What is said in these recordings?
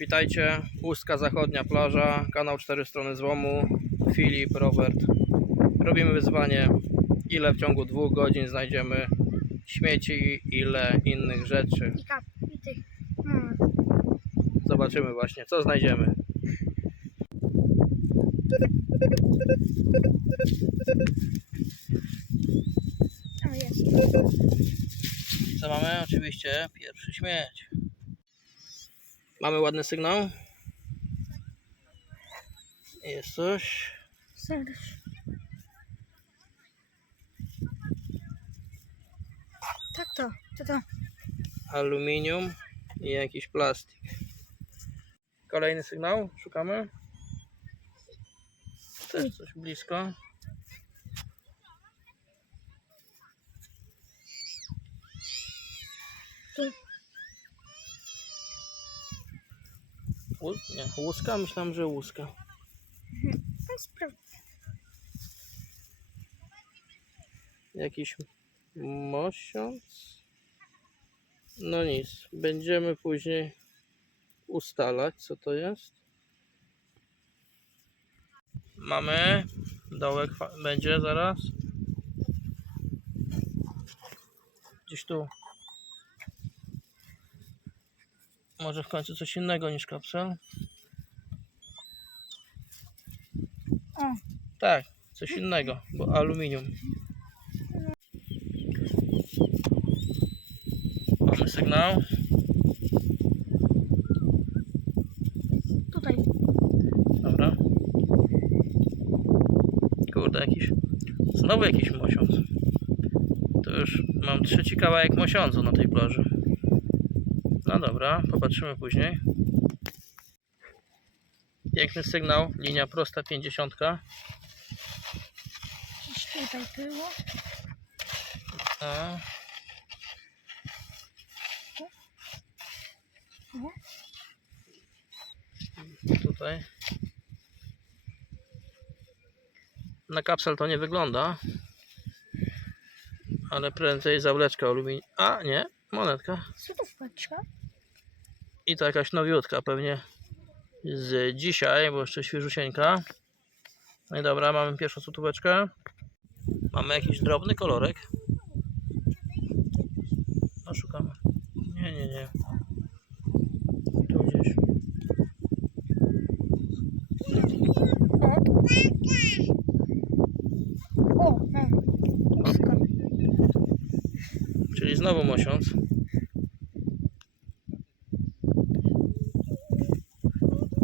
Witajcie, Ustka Zachodnia Plaża, kanał 4 strony złomu, Filip, Robert. Robimy wyzwanie, ile w ciągu dwóch godzin znajdziemy śmieci, ile innych rzeczy. I i. Hmm. Zobaczymy właśnie, co znajdziemy. Co mamy? Oczywiście pierwszy śmieć. Mamy ładny sygnał. Jest coś. Serż. Tak to, to to. aluminium i jakiś plastik. Kolejny sygnał, szukamy. Też coś blisko. Nie, łuska? Myślałem, że łuska. No, sprawdź. Jakiś mosiąc? No nic, będziemy później ustalać, co to jest. Mamy. Dołek będzie zaraz. Gdzieś tu. Może w końcu coś innego niż kapsel? O, Tak, coś innego, bo aluminium. Mamy sygnał. tutaj. Dobra. Kurde, jakiś. Znowu jakiś mosiąc. To już mam trzeci kawałek mosiądzu na tej plaży. No dobra, popatrzymy później. Piękny sygnał, linia prosta 50. Gdzieś tutaj było. A, O, tutaj. Na kapsel to nie wygląda. Ale prędzej zawleczka aluminium. A, nie, monetka. sodóweczka. I to jakaś nowiutka pewnie z dzisiaj, bo jeszcze świeżusieńka. No i dobra, mamy pierwszą sutóweczkę. Mamy jakiś drobny kolorek. No szukamy. Nie, nie, nie. Tu gdzieś. Łuska. Czyli znowu mosiąc.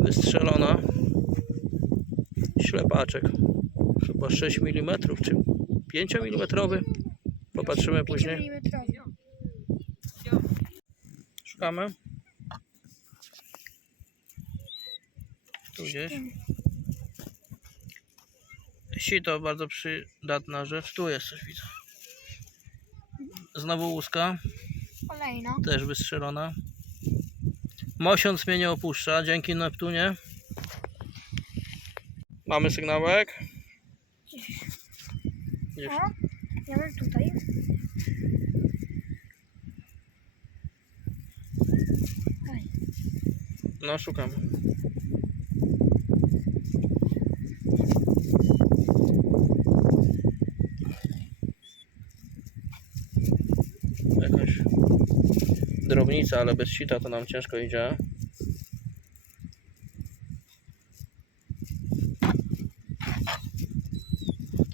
Wystrzelona. Ślepaczek. Chyba 6 mm czy 5 mm. Popatrzymy później. Szukamy. Tu gdzieś. Sito bardzo przydatna rzecz. Tu jest coś widzę. Znowu łuska. Kolejna. Też wystrzelona. Mosiąc mnie nie opuszcza, dzięki Neptunie. Mamy sygnałek. Gdzieś. O, ja mam tutaj. No, szukamy. Jakaś drobnica, ale bez sita to nam ciężko idzie.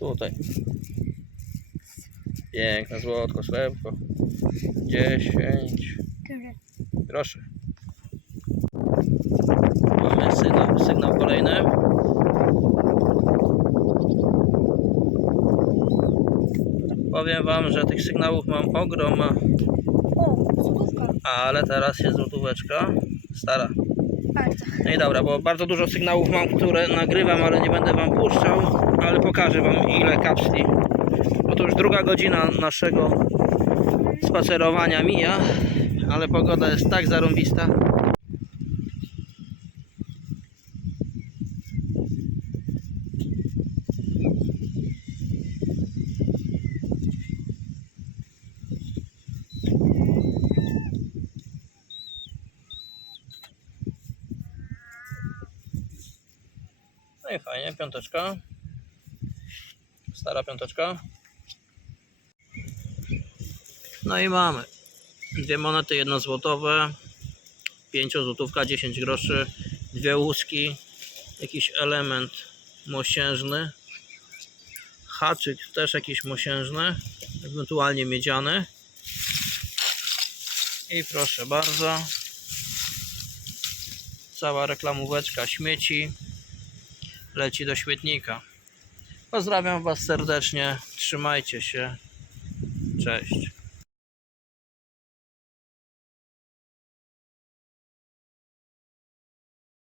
Tutaj. Piękne złotko, srebrko. 10. kurde. Proszę. Mamy sygnał, sygnał kolejny. Powiem Wam, że tych sygnałów mam ogrom, O, ale teraz jest złotóweczka. Stara. Bardzo. No i dobra, bo bardzo dużo sygnałów mam, które nagrywam, ale nie będę Wam puszczał, ale pokażę Wam ile kapsli. Bo to już druga godzina naszego spacerowania mija, ale pogoda jest tak zarąbista. No i fajnie, piąteczka. Stara piąteczka. No i mamy. Dwie monety jednozłotowe, pięciozłotówka, 10 groszy, dwie łuski, jakiś element mosiężny, haczyk też jakiś mosiężny, ewentualnie miedziany. I proszę bardzo, cała reklamóweczka śmieci leci do śmietnika. Pozdrawiam Was serdecznie, trzymajcie się, cześć.